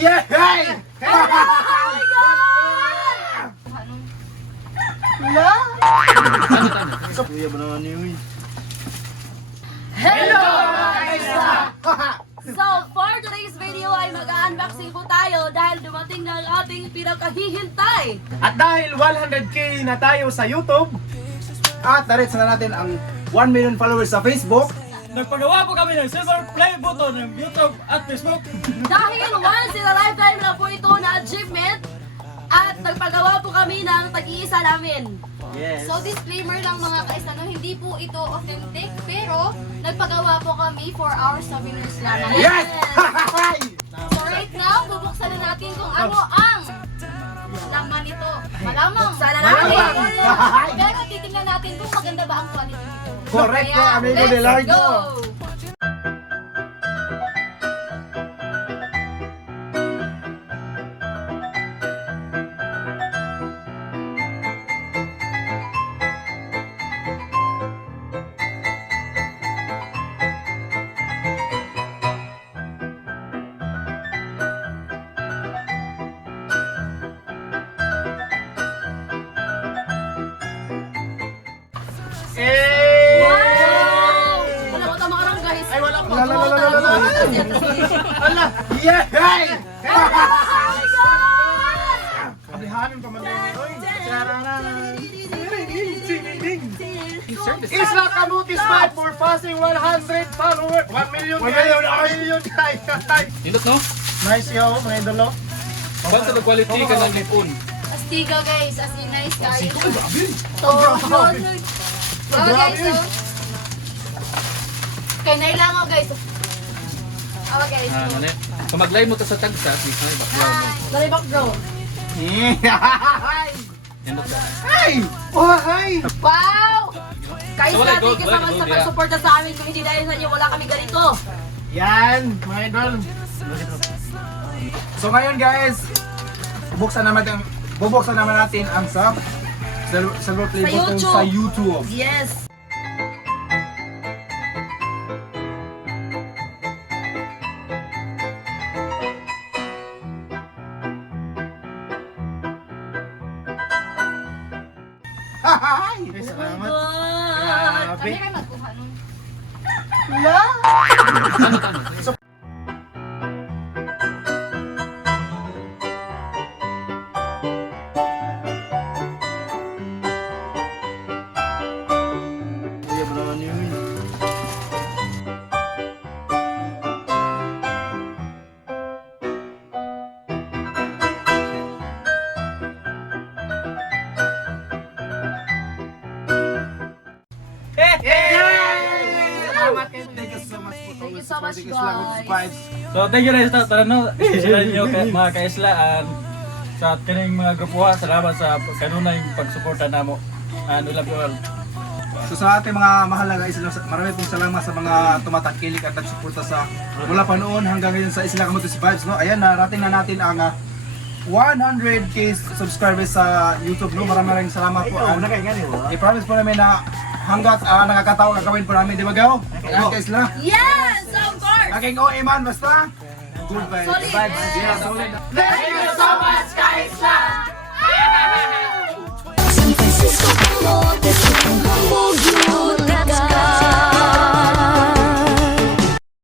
Yeah! Hey! Oh my God! La? Kuya ba naman yun? Hello guys! So, for today's video ay mag-unboxing po tayo dahil dumating na ang ating pinakahihintay. At dahil 100k na tayo sa YouTube, at na-reach na natin ang 1 million followers sa Facebook, Nagpagawa po kami ng silver play button ng YouTube at Facebook. Dahil once in a lifetime na po ito na achievement at nagpagawa po kami ng tag-iisa namin. yes. So disclaimer lang mga kaisano, hindi po ito authentic pero nagpagawa po kami for our souvenirs lamang. Yes! So right now, bubuksan na natin kung ano ang laman nito. Malamang. Buksan na natin. Malamang. Pero titingnan natin kung maganda ba ang quality nito. Correct po, Kaya, amigo de let's Largo. go! Wow! Wala ko tama karang guys. Ay, wala po. Wala. Ala! Yeah! Hey! Oh my God! Abihanin pa man din. Oy! Isla Camutis Smile for passing 100 followers. 1 million. 1 million. 1 million. Hindot no? Nice yo, mga idolo. Bang sa quality ka ng lipon. Astiga guys, as in nice guys. Oh, Oh guys, so. Kay nailangaw guys. Oh guys. Ano ne? Kung mag-live mo to sa tagsa, di ka background mo. Dali back bro. Hindot ka. Hey! Oh, hi! Wow! Guys, So, wala, thank you gold, so much gold, sa yeah. pagsuporta sa amin. Kung hindi dahil sa inyo, wala kami ganito. Yan, mga idol. So ngayon guys, bubuksan naman natin ang silver play Sa button YouTube. sa YouTube. Yes. Hi! Oh my Salamat. God! Kami Grabe. kayo magkuha nun. La? Ano tama? Kuya ba naman yun? Salamat kayo. Thank you so much po. Thank you so much, Supporting Isla Camutis Vibes. So thank you guys sa no. Sila niyo mga kaislaan sa kining mga grupuha. Salamat sa kanunay pagsuporta namo. And we love you all. So sa ating mga mahal na guys, marami pong salamat sa mga tumatakilik at nagsuporta sa mula pa noon hanggang ngayon sa Isla Camutis Vibes, no? Ayan, narating na natin ang 100k subscribers sa YouTube, no? Maraming salamat po. I-promise po namin na hanggat nakakatawa gagawin po namin, di ba Gaw? Ayan guys la. Yes! Of course! Aking OA man, basta good vibes. Solid. Yeah, solid. Thank you so much, guys! San Francisco, Congo, this is Hamburg.